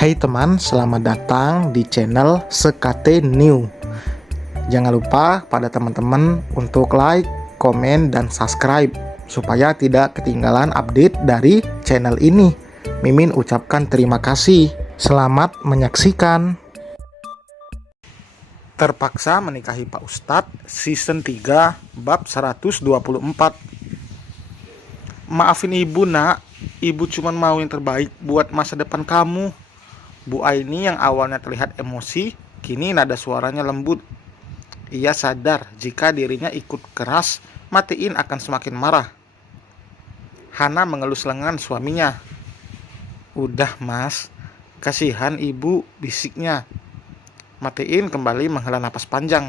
Hai teman, selamat datang di channel Sekate New. Jangan lupa pada teman-teman untuk like, komen, dan subscribe supaya tidak ketinggalan update dari channel ini. Mimin ucapkan terima kasih. Selamat menyaksikan. Terpaksa menikahi Pak Ustadz season 3 bab 124. Maafin ibu nak, ibu cuma mau yang terbaik buat masa depan kamu. Bu Aini yang awalnya terlihat emosi, kini nada suaranya lembut. Ia sadar jika dirinya ikut keras, Matiin akan semakin marah. Hana mengelus lengan suaminya. Udah mas, kasihan ibu, bisiknya. Matiin kembali menghela napas panjang.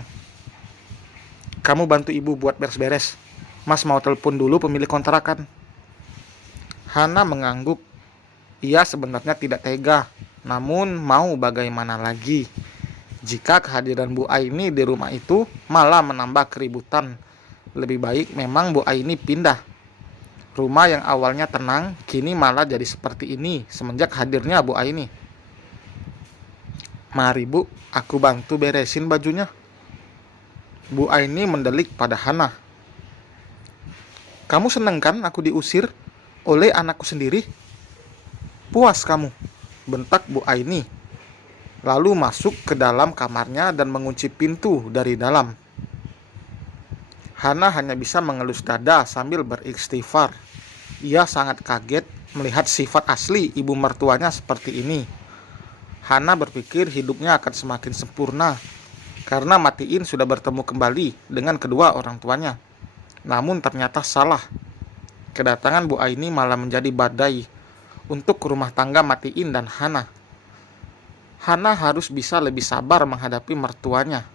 Kamu bantu ibu buat beres-beres. Mas mau telepon dulu pemilik kontrakan. Hana mengangguk. Ia sebenarnya tidak tega. Namun mau bagaimana lagi jika kehadiran Bu Aini di rumah itu malah menambah keributan. Lebih baik memang Bu Aini pindah. Rumah yang awalnya tenang kini malah jadi seperti ini semenjak hadirnya Bu Aini. Mari Bu, aku bantu beresin bajunya. Bu Aini mendelik pada Hana. Kamu seneng kan aku diusir oleh anakku sendiri? Puas kamu, bentak Bu Aini, lalu masuk ke dalam kamarnya dan mengunci pintu dari dalam. Hana hanya bisa mengelus dada sambil beristighfar. Ia sangat kaget melihat sifat asli ibu mertuanya seperti ini. Hana berpikir hidupnya akan semakin sempurna karena Matiin sudah bertemu kembali dengan kedua orang tuanya. Namun ternyata salah. Kedatangan Bu Aini malah menjadi badai untuk rumah tangga Matiin dan Hana. Hana harus bisa lebih sabar menghadapi mertuanya.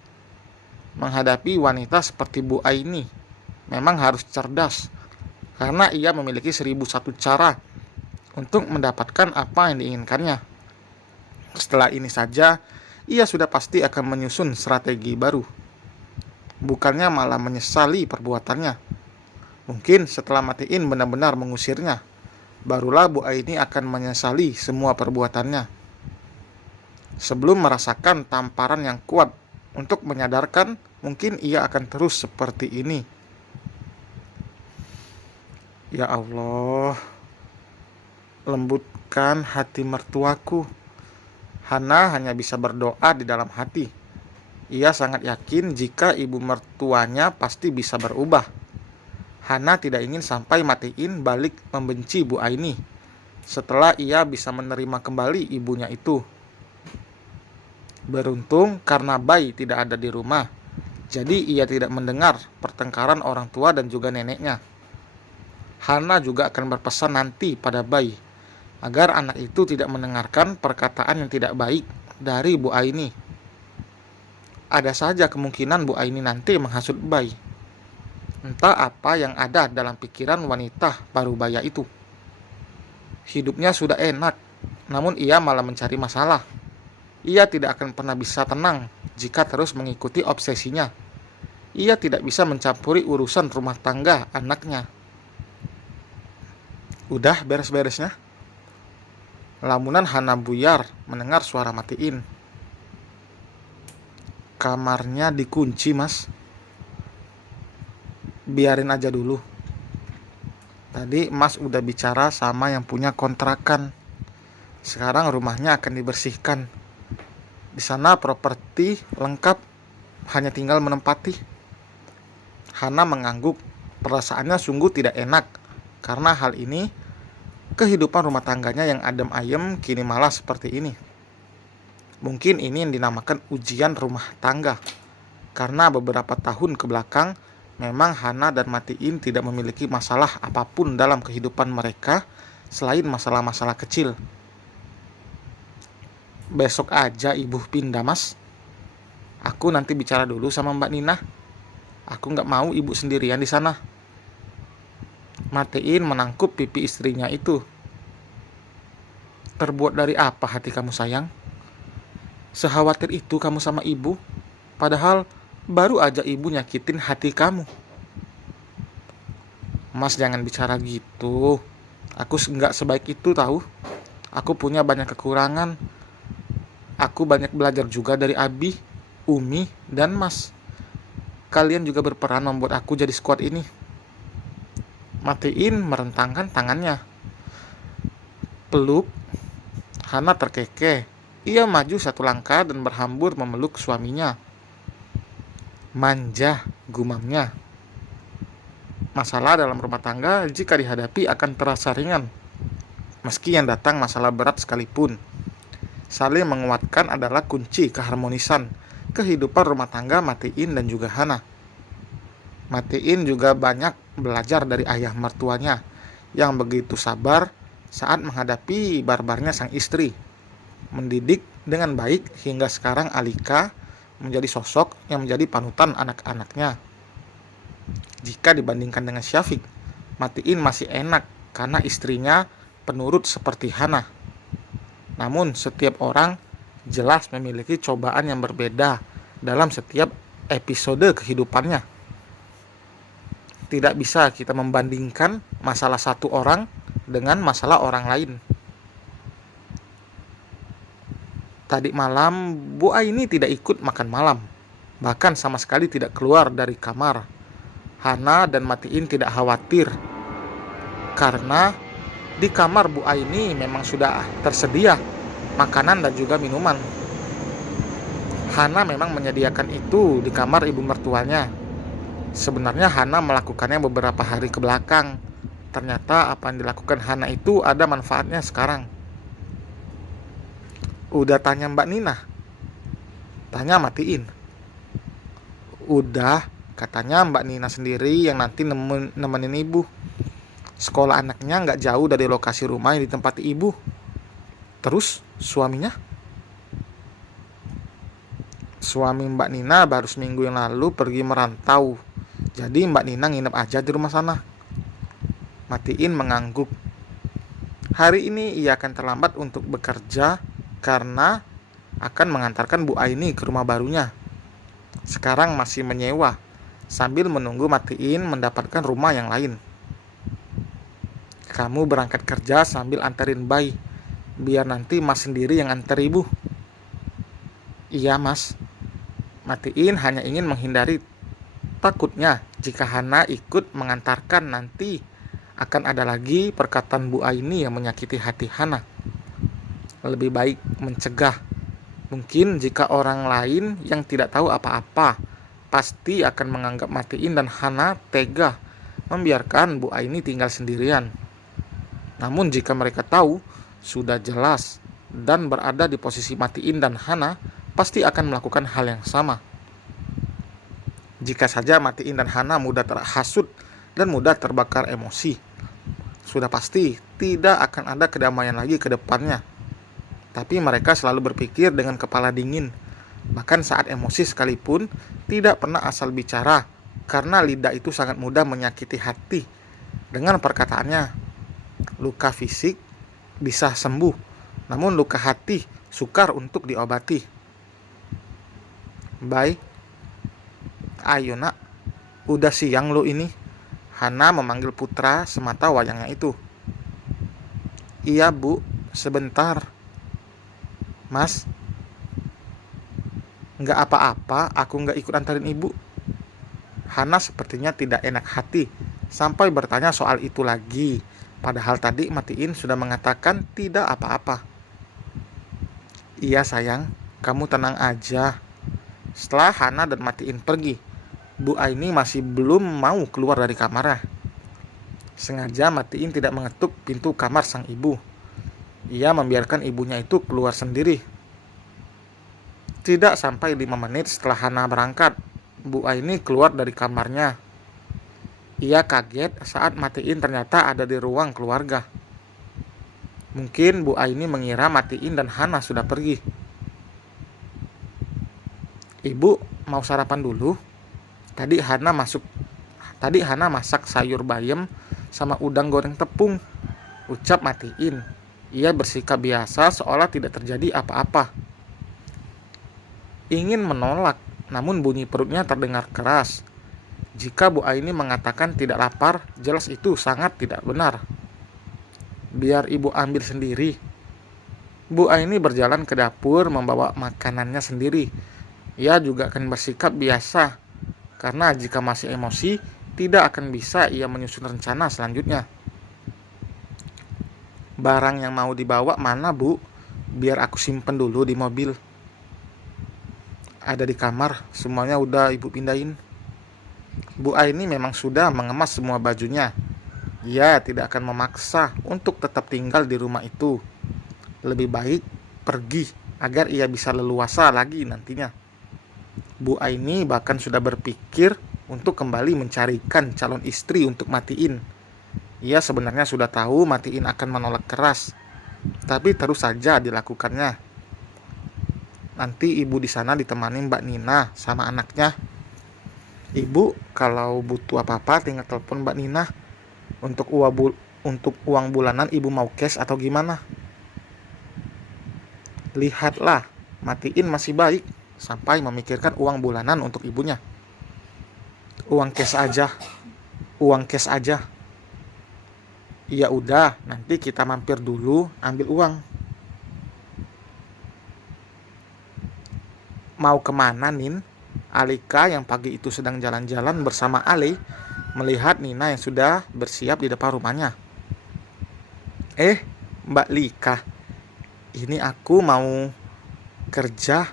Menghadapi wanita seperti Bu Aini memang harus cerdas, karena ia memiliki 1001 cara untuk mendapatkan apa yang diinginkannya. Setelah ini saja, ia sudah pasti akan menyusun strategi baru. Bukannya malah menyesali perbuatannya. Mungkin setelah Matiin benar-benar mengusirnya, barulah Bu Aini akan menyesali semua perbuatannya. Sebelum merasakan tamparan yang kuat untuk menyadarkan, mungkin ia akan terus seperti ini. Ya Allah, lembutkan hati mertuaku. Hana hanya bisa berdoa di dalam hati. Ia sangat yakin jika ibu mertuanya pasti bisa berubah. Hana tidak ingin sampai Matiin balik membenci Bu Aini setelah ia bisa menerima kembali ibunya itu. Beruntung karena Bai tidak ada di rumah, jadi ia tidak mendengar pertengkaran orang tua dan juga neneknya. Hana juga akan berpesan nanti pada Bai agar anak itu tidak mendengarkan perkataan yang tidak baik dari Bu Aini. Ada saja kemungkinan Bu Aini nanti menghasut Bai. Entah apa yang ada dalam pikiran wanita parubaya itu. Hidupnya sudah enak, namun ia malah mencari masalah. Ia tidak akan pernah bisa tenang jika terus mengikuti obsesinya. Ia tidak bisa mencampuri urusan rumah tangga anaknya. Udah beres-beresnya? Lamunan Hana buyar mendengar suara Matiin. Kamarnya dikunci, Mas. Biarin aja dulu. Tadi Mas udah bicara sama yang punya kontrakan. Sekarang rumahnya akan dibersihkan. Di sana properti lengkap, hanya tinggal menempati. Hana mengangguk. Perasaannya sungguh tidak enak karena hal ini. Kehidupan rumah tangganya yang adem ayem kini malah seperti ini. Mungkin ini yang dinamakan ujian rumah tangga. Karena beberapa tahun ke belakang memang Hana dan Matiin tidak memiliki masalah apapun dalam kehidupan mereka selain masalah-masalah kecil. Besok aja ibu pindah, Mas. Aku nanti bicara dulu sama Mbak Nina. Aku nggak mau ibu sendirian di sana. Matiin menangkup pipi istrinya itu. Terbuat dari apa hati kamu sayang? Sekhawatir itu kamu sama ibu, padahal baru aja ibu nyakitin hati kamu. Mas jangan bicara gitu. Aku nggak sebaik itu tahu. Aku punya banyak kekurangan. Aku banyak belajar juga dari Abi, Umi, dan Mas. Kalian juga berperan membuat aku jadi squad ini. Matiin merentangkan tangannya. Peluk. Hana terkekeh. Ia maju satu langkah dan berhambur memeluk suaminya. Manja, gumamnya. Masalah dalam rumah tangga jika dihadapi akan terasa ringan. Meski yang datang masalah berat sekalipun. Saling menguatkan adalah kunci keharmonisan kehidupan rumah tangga Matiin dan juga Hana. Matiin juga banyak belajar dari ayah mertuanya yang begitu sabar saat menghadapi barbarnya sang istri. Mendidik dengan baik hingga sekarang Alika menjadi sosok yang menjadi panutan anak-anaknya. Jika dibandingkan dengan Syafiq, Matiin masih enak karena istrinya penurut seperti Hana. Namun setiap orang jelas memiliki cobaan yang berbeda dalam setiap episode kehidupannya. Tidak bisa kita membandingkan masalah satu orang dengan masalah orang lain. Tadi malam, Bu Aini tidak ikut makan malam. Bahkan sama sekali tidak keluar dari kamar. Hana dan Matiin tidak khawatir. Karena di kamar Bu Aini memang sudah tersedia makanan dan juga minuman. Hana memang menyediakan itu di kamar ibu mertuanya. Sebenarnya Hana melakukannya beberapa hari ke belakang. Ternyata apa yang dilakukan Hana itu ada manfaatnya sekarang. Udah tanya Mbak Nina? Tanya Matiin. Udah, katanya Mbak Nina sendiri yang nanti nemenin ibu. Sekolah anaknya nggak jauh dari lokasi rumah yang ditempati ibu. Terus suaminya? Suami Mbak Nina baru seminggu yang lalu pergi merantau. Jadi Mbak Nina nginep aja di rumah sana. Matiin mengangguk. Hari ini ia akan terlambat untuk bekerja karena akan mengantarkan Bu Aini ke rumah barunya. Sekarang masih menyewa sambil menunggu Matiin mendapatkan rumah yang lain. Kamu berangkat kerja sambil antarin bayi, biar nanti Mas sendiri yang antar ibu. Iya Mas. Matiin hanya ingin menghindari takutnya jika Hana ikut mengantarkan nanti akan ada lagi perkataan Bu Aini yang menyakiti hati Hana. Lebih baik mencegah. Mungkin jika orang lain yang tidak tahu apa-apa pasti akan menganggap Matiin dan Hana tega membiarkan Bu Aini tinggal sendirian. Namun jika mereka tahu sudah jelas dan berada di posisi Matiin dan Hana, pasti akan melakukan hal yang sama. Jika saja Matiin dan Hana mudah terhasut dan mudah terbakar emosi, sudah pasti tidak akan ada kedamaian lagi ke depannya. Tapi mereka selalu berpikir dengan kepala dingin. Bahkan saat emosi sekalipun tidak pernah asal bicara, karena lidah itu sangat mudah menyakiti hati. Dengan perkataannya, luka fisik bisa sembuh, namun luka hati sukar untuk diobati. Baik, ayo nak, udah siang lo ini. Hana memanggil putra semata wayangnya itu. Iya bu, sebentar. Mas, nggak apa-apa, aku nggak ikut antarin ibu. Hana sepertinya tidak enak hati sampai bertanya soal itu lagi. Padahal tadi Matiin sudah mengatakan tidak apa-apa. Iya sayang, kamu tenang aja. Setelah Hana dan Matiin pergi, Bu Aini masih belum mau keluar dari kamarnya. Sengaja Matiin tidak mengetuk pintu kamar sang ibu. Ia membiarkan ibunya itu keluar sendiri. Tidak sampai 5 menit setelah Hana berangkat, Bu Aini keluar dari kamarnya. Ia kaget saat Matiin ternyata ada di ruang keluarga. Mungkin Bu Aini mengira Matiin dan Hana sudah pergi. Ibu, mau sarapan dulu? Tadi Hana masak sayur bayam sama udang goreng tepung, ucap Matiin. Ia bersikap biasa seolah tidak terjadi apa-apa. Ingin menolak, namun bunyi perutnya terdengar keras. Jika Bu Aini mengatakan tidak lapar, jelas itu sangat tidak benar. Biar ibu ambil sendiri. Bu Aini berjalan ke dapur membawa makanannya sendiri. Ia juga akan bersikap biasa, karena jika masih emosi, tidak akan bisa ia menyusun rencana selanjutnya. Barang yang mau dibawa mana, Bu? Biar aku simpen dulu di mobil. Ada di kamar, semuanya udah ibu pindahin. Bu Aini memang sudah mengemas semua bajunya. Ia tidak akan memaksa untuk tetap tinggal di rumah itu. Lebih baik pergi agar ia bisa leluasa lagi nantinya. Bu Aini bahkan sudah berpikir untuk kembali mencarikan calon istri untuk Matiin. Ia sebenarnya sudah tahu Matiin akan menolak keras, tapi terus saja dilakukannya. Nanti ibu di sana ditemani Mbak Nina sama anaknya. Ibu kalau butuh apa-apa tinggal telepon Mbak Nina. Untuk uang bulanan ibu mau cash atau gimana? Lihatlah, Matiin masih baik sampai memikirkan uang bulanan untuk ibunya. Uang cash aja. Uang cash aja. Ya udah, nanti kita mampir dulu ambil uang. Mau kemana, Nin? Alika yang pagi itu sedang jalan-jalan bersama Ale melihat Nina yang sudah bersiap di depan rumahnya. Mbak Lika, ini aku mau kerja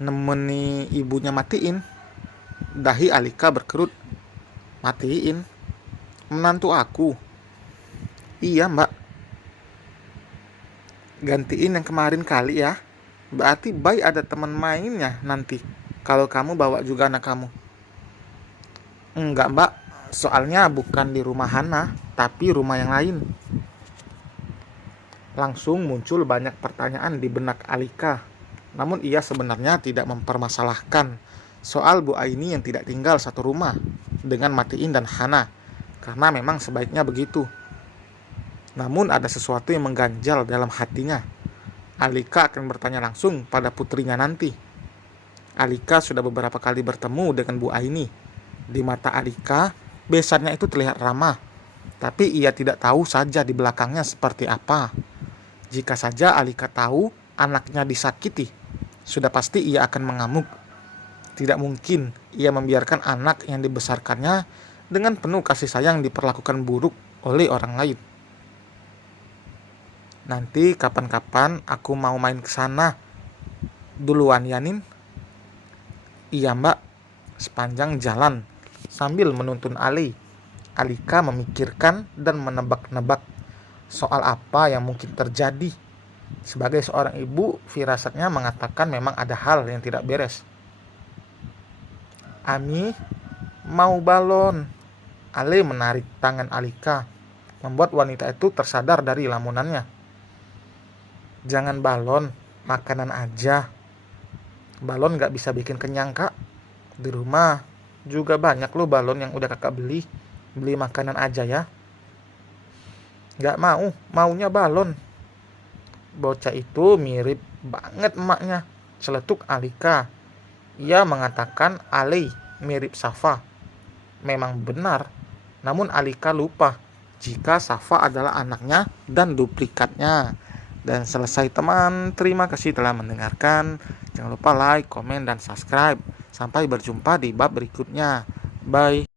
nemeni ibunya Matiin. Dahi Alika berkerut. Matiin? Menantu aku? Iya, Mbak. Gantiin yang kemarin kali ya. Berarti baik ada teman mainnya nanti kalau kamu bawa juga anak kamu. Enggak, Mbak. Soalnya bukan di rumah Hana, tapi rumah yang lain. Langsung muncul banyak pertanyaan di benak Alika. Namun ia sebenarnya tidak mempermasalahkan soal Bu Aini yang tidak tinggal satu rumah dengan Matiin dan Hana, karena memang sebaiknya begitu. Namun ada sesuatu yang mengganjal dalam hatinya. Alika akan bertanya langsung pada putrinya nanti. Alika sudah beberapa kali bertemu dengan Bu Aini. Di mata Alika, besannya itu terlihat ramah, tapi ia tidak tahu saja di belakangnya seperti apa. Jika saja Alika tahu anaknya disakiti, sudah pasti ia akan mengamuk. Tidak mungkin ia membiarkan anak yang dibesarkannya dengan penuh kasih sayang diperlakukan buruk oleh orang lain. Nanti kapan-kapan aku mau main ke sana. Duluan ya, Nin? Iya, Mbak. Sepanjang jalan sambil menuntun Ali, Alika memikirkan dan menebak-nebak soal apa yang mungkin terjadi. Sebagai seorang ibu, firasatnya mengatakan memang ada hal yang tidak beres. Ami, mau balon. Ale menarik tangan Alika, membuat wanita itu tersadar dari lamunannya. Jangan balon, makanan aja. Balon gak bisa bikin kenyang, Kak. Di rumah juga banyak loh balon yang udah kakak beli. Beli makanan aja ya. Gak mau, maunya balon. Bocah itu mirip banget emaknya, celetuk Alika. Ia mengatakan Ale mirip Safa. Memang benar, namun Alika lupa jika Safa adalah anaknya dan duplikatnya. Dan selesai teman, terima kasih telah mendengarkan. Jangan lupa like, komen, dan subscribe. Sampai berjumpa di bab berikutnya. Bye.